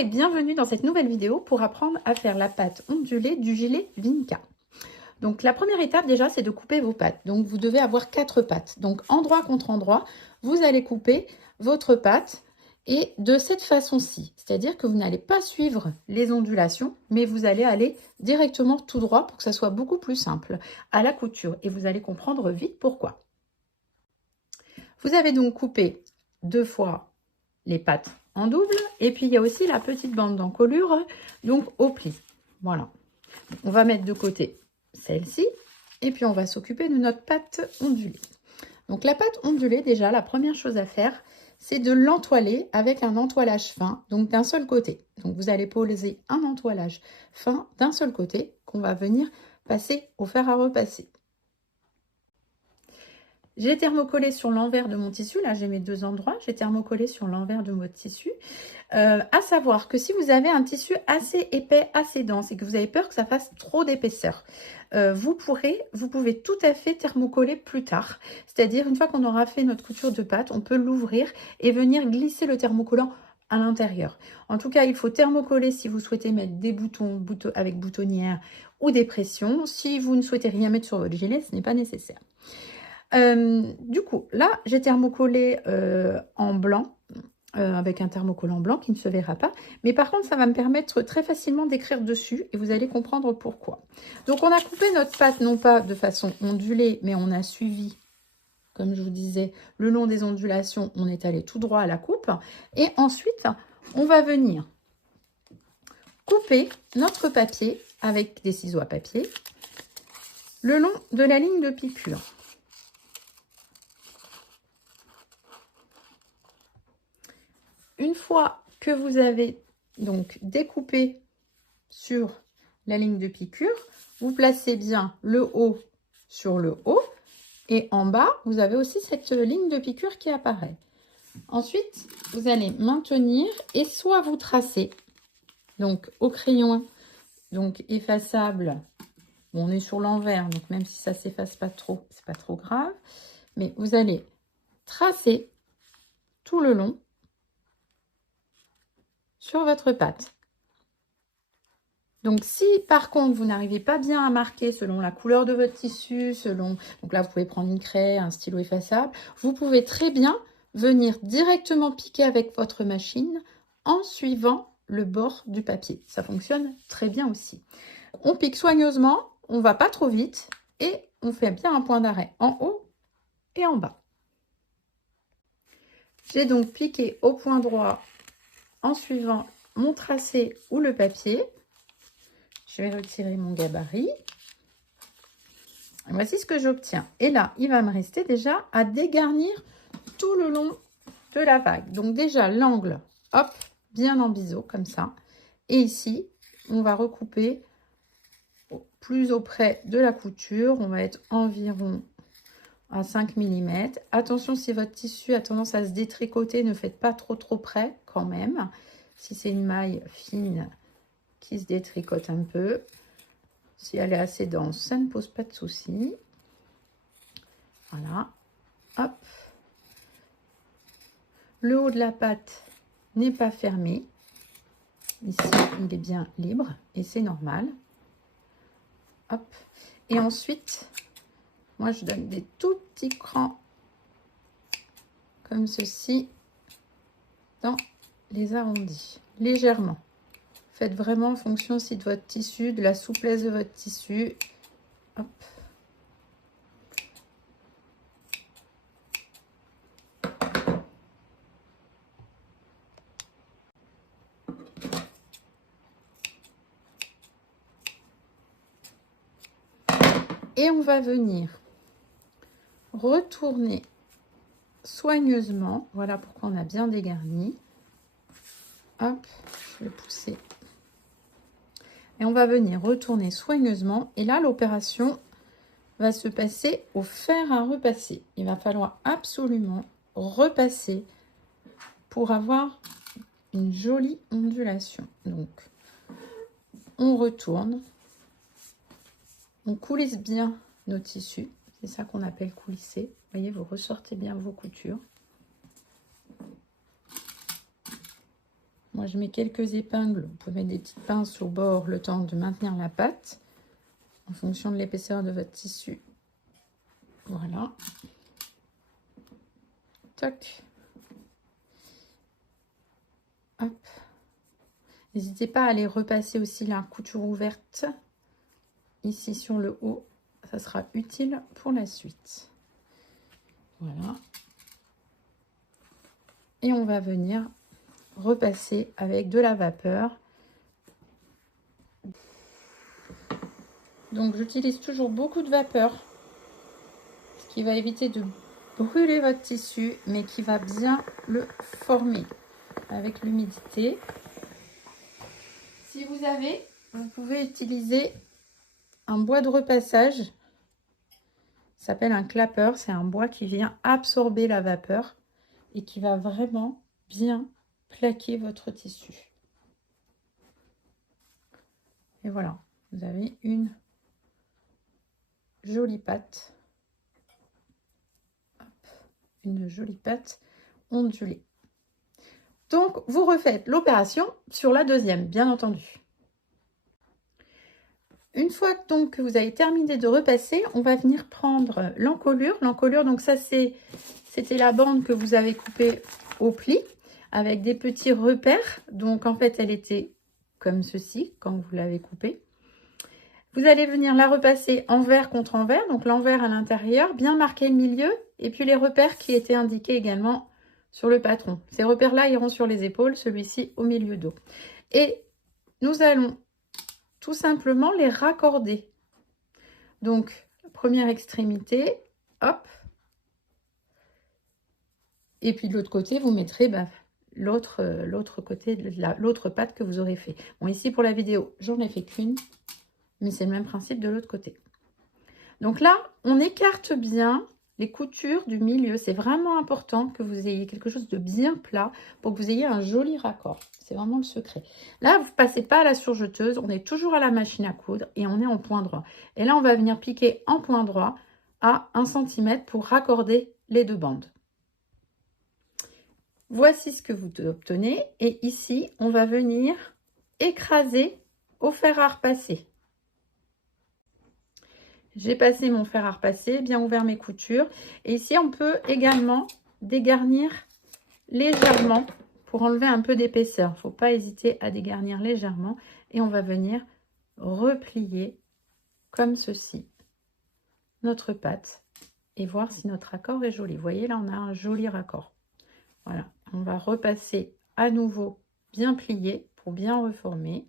et bienvenue dans cette nouvelle vidéo pour apprendre à faire la pâte ondulée du gilet Vinca. Donc la première étape déjà, c'est de couper vos pâtes. Donc vous devez avoir 4 pâtes. Donc endroit contre endroit, vous allez couper votre pâte et de cette façon-ci. C'est-à-dire que vous n'allez pas suivre les ondulations, mais vous allez aller directement tout droit pour que ça soit beaucoup plus simple à la couture. Et vous allez comprendre vite pourquoi. Vous avez donc coupé 2 fois les pâtes en double, et puis il y a aussi la petite bande d'encolure, donc au pli. Voilà, on va mettre de côté celle-ci, et puis on va s'occuper de notre pâte ondulée. Donc la pâte ondulée, déjà, la première chose à faire, c'est de l'entoiler avec un entoilage fin, donc d'un seul côté. Donc vous allez poser un entoilage fin d'un seul côté, qu'on va venir passer au fer à repasser. J'ai thermocollé sur l'envers de mon tissu, là j'ai mes 2 endroits, j'ai thermocollé sur l'envers de votre tissu. À savoir que si vous avez un tissu assez épais, assez dense et que vous avez peur que ça fasse trop d'épaisseur, vous pouvez tout à fait thermocoller plus tard. C'est-à-dire une fois qu'on aura fait notre couture de pâte, on peut l'ouvrir et venir glisser le thermocollant à l'intérieur. En tout cas, il faut thermocoller si vous souhaitez mettre des boutons avec boutonnière ou des pressions. Si vous ne souhaitez rien mettre sur votre gilet, ce n'est pas nécessaire. Du coup, là, j'ai thermocollé en blanc, avec un thermocollant blanc qui ne se verra pas. Mais par contre, ça va me permettre très facilement d'écrire dessus et vous allez comprendre pourquoi. Donc, on a coupé notre pâte, non pas de façon ondulée, mais on a suivi, comme je vous disais, le long des ondulations, on est allé tout droit à la coupe. Et ensuite, on va venir couper notre papier avec des ciseaux à papier le long de la ligne de piqûre. Une fois que vous avez donc découpé sur la ligne de piqûre, vous placez bien le haut sur le haut et en bas, vous avez aussi cette ligne de piqûre qui apparaît. Ensuite, vous allez maintenir et soit vous tracez, donc au crayon, donc effaçable, bon, on est sur l'envers, donc même si ça s'efface pas trop, c'est pas trop grave, mais vous allez tracer tout le long sur votre pâte. Donc, si par contre, vous n'arrivez pas bien à marquer selon la couleur de votre tissu, donc là, vous pouvez prendre une craie, un stylo effaçable, vous pouvez très bien venir directement piquer avec votre machine en suivant le bord du papier. Ça fonctionne très bien aussi. On pique soigneusement, on ne va pas trop vite et on fait bien un point d'arrêt en haut et en bas. J'ai donc piqué au point droit en suivant mon tracé ou le papier. Je vais retirer mon gabarit. Voici ce que j'obtiens. Et là, il va me rester déjà à dégarnir tout le long de la vague. Donc déjà, l'angle, hop, bien en biseau, comme ça. Et ici, on va recouper plus auprès de la couture. On va être environ à 5 mm. Attention, si votre tissu a tendance à se détricoter, ne faites pas trop près quand même. Si c'est une maille fine qui se détricote un peu. Si elle est assez dense, ça ne pose pas de souci. Voilà. Hop. Le haut de la pâte n'est pas fermé. Ici, il est bien libre et c'est normal. Hop. Et ensuite, moi, je donne des tout petits crans comme ceci dans les arrondis, légèrement. Faites vraiment en fonction aussi de votre tissu, de la souplesse de votre tissu. Hop. Et on va venir retourner soigneusement. Voilà pourquoi on a bien dégarni. Hop, je vais pousser. Et on va venir retourner soigneusement. Et là, l'opération va se passer au fer à repasser. Il va falloir absolument repasser pour avoir une jolie ondulation. Donc, on retourne. On coulisse bien nos tissus. C'est ça qu'on appelle coulisser. Vous voyez, vous ressortez bien vos coutures. Moi, je mets quelques épingles. Vous pouvez mettre des petites pinces au bord le temps de maintenir la pâte en fonction de l'épaisseur de votre tissu. Voilà. Toc. Hop. N'hésitez pas à aller repasser aussi la couture ouverte ici sur le haut. Ça sera utile pour la suite. Voilà. Et on va venir repasser avec de la vapeur. Donc j'utilise toujours beaucoup de vapeur, ce qui va éviter de brûler votre tissu, mais qui va bien le former avec l'humidité. Si vous avez, vous pouvez utiliser un bois de repassage. Ça s'appelle un clapper. C'est un bois qui vient absorber la vapeur et qui va vraiment bien plaquer votre tissu. Et voilà, vous avez une jolie pâte. Hop, une jolie pâte ondulée. Donc, vous refaites l'opération sur la deuxième, bien entendu. Une fois donc que vous avez terminé de repasser, on va venir prendre l'encolure. L'encolure, donc ça, c'était la bande que vous avez coupée au pli avec des petits repères. Donc, en fait, elle était comme ceci quand vous l'avez coupée. Vous allez venir la repasser envers contre envers, donc l'envers à l'intérieur, bien marquer le milieu, et puis les repères qui étaient indiqués également sur le patron. Ces repères-là iront sur les épaules, celui-ci au milieu dos. Et nous allons tout simplement les raccorder. Donc, première extrémité, hop. Et puis de l'autre côté, vous mettrez l'autre côté, l'autre patte que vous aurez fait. Bon, ici pour la vidéo, j'en ai fait qu'une, mais c'est le même principe de l'autre côté. Donc là, on écarte bien les coutures du milieu. C'est vraiment important que vous ayez quelque chose de bien plat pour que vous ayez un joli raccord. C'est vraiment le secret. Là, vous ne passez pas à la surjeteuse. On est toujours à la machine à coudre et on est en point droit. Et là, on va venir piquer en point droit à 1 cm pour raccorder les deux bandes. Voici ce que vous obtenez. Et ici, on va venir écraser au fer à repasser. J'ai passé mon fer à repasser, bien ouvert mes coutures. Et ici, on peut également dégarnir légèrement pour enlever un peu d'épaisseur. Il ne faut pas hésiter à dégarnir légèrement. Et on va venir replier comme ceci notre pâte et voir si notre raccord est joli. Vous voyez, là, on a un joli raccord. Voilà, on va repasser à nouveau bien plié pour bien reformer.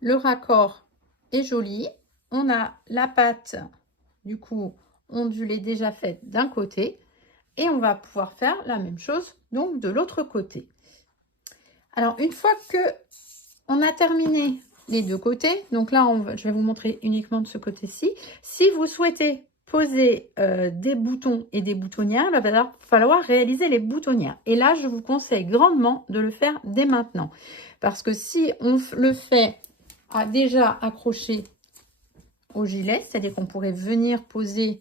Le raccord est joli. On a la pâte, du coup, ondulée déjà faite d'un côté. Et on va pouvoir faire la même chose, donc, de l'autre côté. Alors, une fois que on a terminé les deux côtés, donc là, je vais vous montrer uniquement de ce côté-ci. Si vous souhaitez poser des boutons et des boutonnières, il va falloir réaliser les boutonnières. Et là, je vous conseille grandement de le faire dès maintenant. Parce que si on le fait à déjà accroché au gilet, c'est-à-dire qu'on pourrait venir poser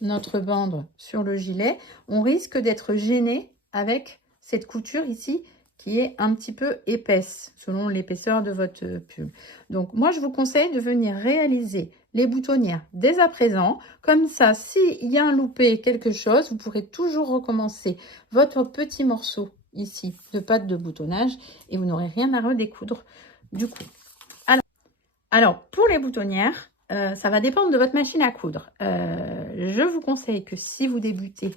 notre bande sur le gilet, on risque d'être gêné avec cette couture ici qui est un petit peu épaisse selon l'épaisseur de votre pull. Donc moi je vous conseille de venir réaliser les boutonnières dès à présent, comme ça s'il y a un loupé quelque chose, vous pourrez toujours recommencer votre petit morceau ici de pâte de boutonnage et vous n'aurez rien à redécoudre du coup. Alors pour les boutonnières, ça va dépendre de votre machine à coudre. Je vous conseille que si vous débutez,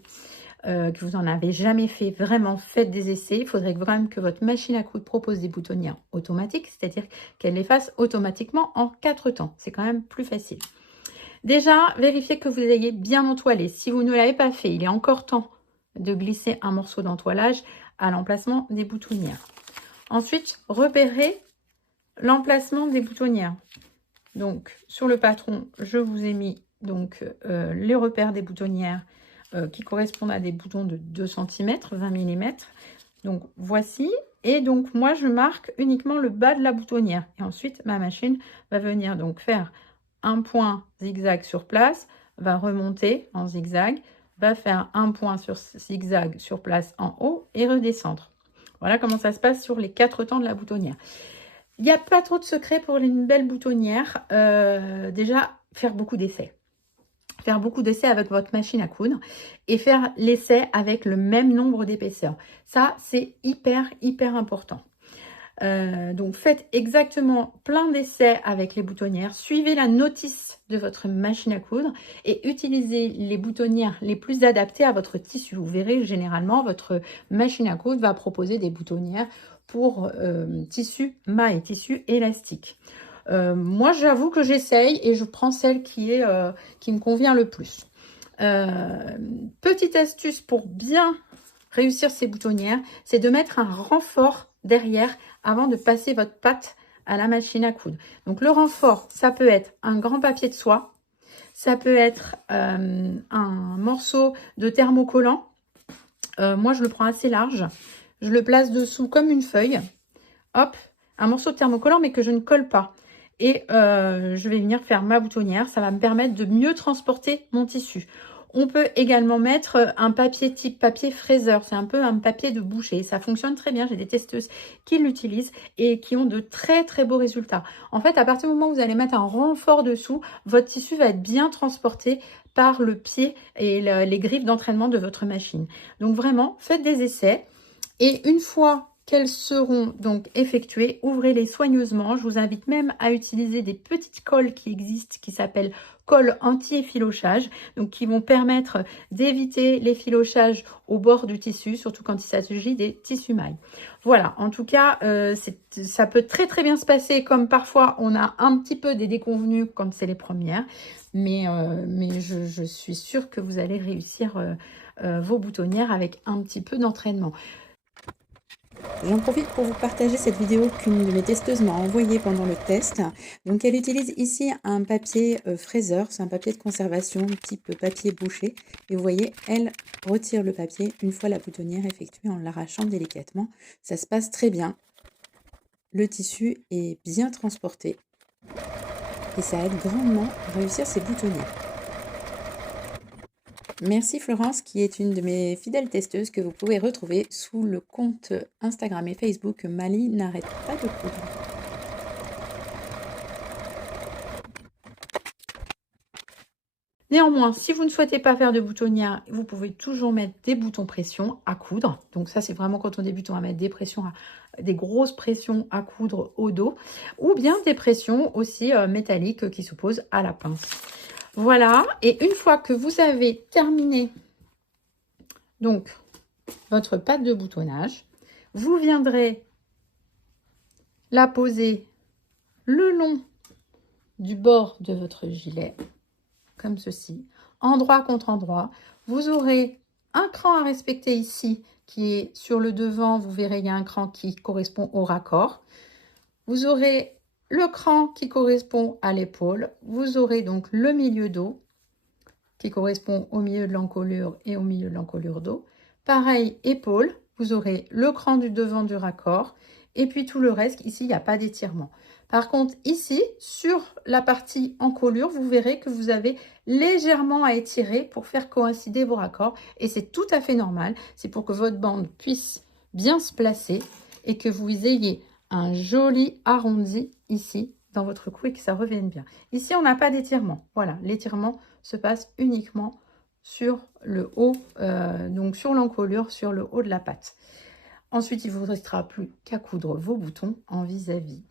que vous n'en avez jamais fait, vraiment faites des essais. Il faudrait quand même que votre machine à coudre propose des boutonnières automatiques, c'est-à-dire qu'elle les fasse automatiquement en 4 temps. C'est quand même plus facile. Déjà, vérifiez que vous ayez bien entoilé. Si vous ne l'avez pas fait, il est encore temps de glisser un morceau d'entoilage à l'emplacement des boutonnières. Ensuite, repérez l'emplacement des boutonnières. Donc, sur le patron, je vous ai mis donc les repères des boutonnières qui correspondent à des boutons de 2 cm, 20 mm. Donc, voici. Et donc, moi, je marque uniquement le bas de la boutonnière. Et ensuite, ma machine va venir donc faire un point zigzag sur place, va remonter en zigzag, va faire un point sur zigzag sur place en haut et redescendre. Voilà comment ça se passe sur les 4 temps de la boutonnière. Il n'y a pas trop de secret pour une belle boutonnière. Déjà, faire beaucoup d'essais. Faire beaucoup d'essais avec votre machine à coudre et faire l'essai avec le même nombre d'épaisseurs. Ça, c'est hyper important. Donc, faites exactement plein d'essais avec les boutonnières. Suivez la notice de votre machine à coudre et utilisez les boutonnières les plus adaptées à votre tissu. Vous verrez, généralement, votre machine à coudre va proposer des boutonnières pour tissu maille, tissu élastique. Moi, j'avoue que j'essaye et je prends celle qui me convient le plus. Petite astuce pour bien réussir ces boutonnières, c'est de mettre un renfort derrière avant de passer votre pâte à la machine à coudre. Donc le renfort, ça peut être un grand papier de soie, ça peut être un morceau de thermocollant. Moi, je le prends assez large. Je le place dessous comme une feuille. Hop, un morceau de thermocollant, mais que je ne colle pas. Et je vais venir faire ma boutonnière. Ça va me permettre de mieux transporter mon tissu. On peut également mettre un papier type papier fraiseur. C'est un peu un papier de boucher. Ça fonctionne très bien. J'ai des testeuses qui l'utilisent et qui ont de très beaux résultats. En fait, à partir du moment où vous allez mettre un renfort dessous, votre tissu va être bien transporté par le pied et les griffes d'entraînement de votre machine. Donc vraiment, faites des essais. Et une fois qu'elles seront donc effectuées, ouvrez-les soigneusement. Je vous invite même à utiliser des petites colles qui existent, qui s'appellent colles anti-effilochage, donc qui vont permettre d'éviter l'effilochage au bord du tissu, surtout quand il s'agit des tissus mailles. Voilà, en tout cas, ça peut très bien se passer, comme parfois on a un petit peu des déconvenues quand c'est les premières, mais je suis sûre que vous allez réussir vos boutonnières avec un petit peu d'entraînement. J'en profite pour vous partager cette vidéo qu'une de mes testeuses m'a envoyée pendant le test. Donc elle utilise ici un papier fraiseur, c'est un papier de conservation type papier bouché. Et vous voyez, elle retire le papier une fois la boutonnière effectuée en l'arrachant délicatement. Ça se passe très bien. Le tissu est bien transporté et ça aide grandement à réussir ces boutonnières. Merci Florence, qui est une de mes fidèles testeuses que vous pouvez retrouver sous le compte Instagram et Facebook Mali n'arrête pas de coudre. Néanmoins, si vous ne souhaitez pas faire de boutonnière, vous pouvez toujours mettre des boutons pression à coudre. Donc ça, c'est vraiment quand on débute, on va mettre des grosses pressions à coudre au dos. Ou bien des pressions aussi métalliques qui s'opposent à la pince. Voilà, et une fois que vous avez terminé donc votre pâte de boutonnage, vous viendrez la poser le long du bord de votre gilet, comme ceci, endroit contre endroit. Vous aurez un cran à respecter ici, qui est sur le devant. Vous verrez, il y a un cran qui correspond au raccord. Vous aurez le cran qui correspond à l'épaule. Vous aurez donc le milieu dos, qui correspond au milieu de l'encolure et au milieu de l'encolure dos. Pareil, épaule, vous aurez le cran du devant du raccord et puis tout le reste. Ici, il n'y a pas d'étirement. Par contre, ici, sur la partie encolure, vous verrez que vous avez légèrement à étirer pour faire coïncider vos raccords et c'est tout à fait normal. C'est pour que votre bande puisse bien se placer et que vous ayez un joli arrondi ici dans votre cou et que ça revienne bien. Ici, on n'a pas d'étirement. Voilà, l'étirement se passe uniquement sur le haut, donc sur l'encolure, sur le haut de la pâte. Ensuite, il ne vous restera plus qu'à coudre vos boutons en vis-à-vis.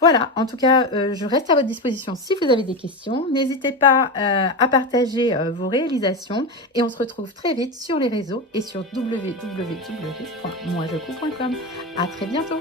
Voilà, en tout cas, je reste à votre disposition si vous avez des questions. N'hésitez pas à partager vos réalisations et on se retrouve très vite sur les réseaux et sur www.moijecouds.com. À très bientôt.